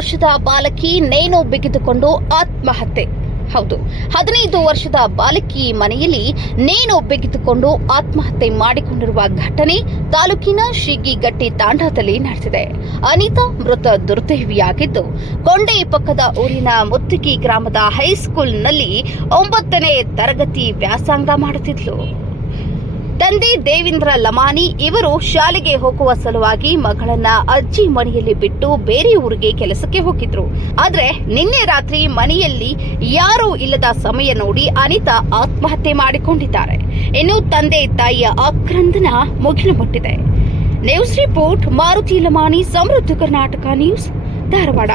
ವರ್ಷದ ಬಾಲಕಿ ನೇಣು ಬಿಗಿದುಕೊಂಡು ಆತ್ಮಹತ್ಯೆ. ಹೌದು, 15 ವರ್ಷದ ಬಾಲಕಿ ಮನೆಯಲ್ಲಿ ನೇಣು ಬಿಗಿದುಕೊಂಡು ಆತ್ಮಹತ್ಯೆ ಮಾಡಿಕೊಂಡಿರುವ ಘಟನೆ ತಾಲೂಕಿನ ಶಿಗ್ಗಿಗಟ್ಟಿ ತಾಂಡಾದಲ್ಲಿ ನಡೆದಿದೆ. ಅನಿತಾ ಮೃತ ದುರ್ದೈವಿಯಾಗಿದ್ದು, ಕೊಂಡೆ ಪಕ್ಕದ ಊರಿನ ಮುತ್ತಿಗಿ ಗ್ರಾಮದ ಹೈಸ್ಕೂಲ್ನಲ್ಲಿ 9ನೇ ತರಗತಿ ವ್ಯಾಸಂಗ ಮಾಡುತ್ತಿದ್ಲು. ತಂದೆ ದೇವೇಂದ್ರ ಲಮಾನಿ ಇವರು ಶಾಲೆಗೆ ಹೋಗುವ ಸಲುವಾಗಿ ಮಗಳನ್ನ ಅಜ್ಜಿ ಮನೆಯಲ್ಲಿ ಬಿಟ್ಟು ಬೇರೆ ಊರಿಗೆ ಕೆಲಸಕ್ಕೆ ಹೋಗಿದ್ರು. ಆದ್ರೆ ನಿನ್ನೆ ರಾತ್ರಿ ಮನೆಯಲ್ಲಿ ಯಾರೂ ಇಲ್ಲದ ಸಮಯ ನೋಡಿ ಅನಿತಾ ಆತ್ಮಹತ್ಯೆ ಮಾಡಿಕೊಂಡಿದ್ದಾರೆ. ಇನ್ನು ತಂದೆ ತಾಯಿಯ ಆಕ್ರಂದನ ಮುಗಿಲು ಮುಟ್ಟಿದೆ. ನ್ಯೂಸ್ ರಿಪೋರ್ಟ್ ಮಾರುತಿ ಲಮಾನಿ, ಸಮೃದ್ಧ ಕರ್ನಾಟಕ ನ್ಯೂಸ್, ಧಾರವಾಡ.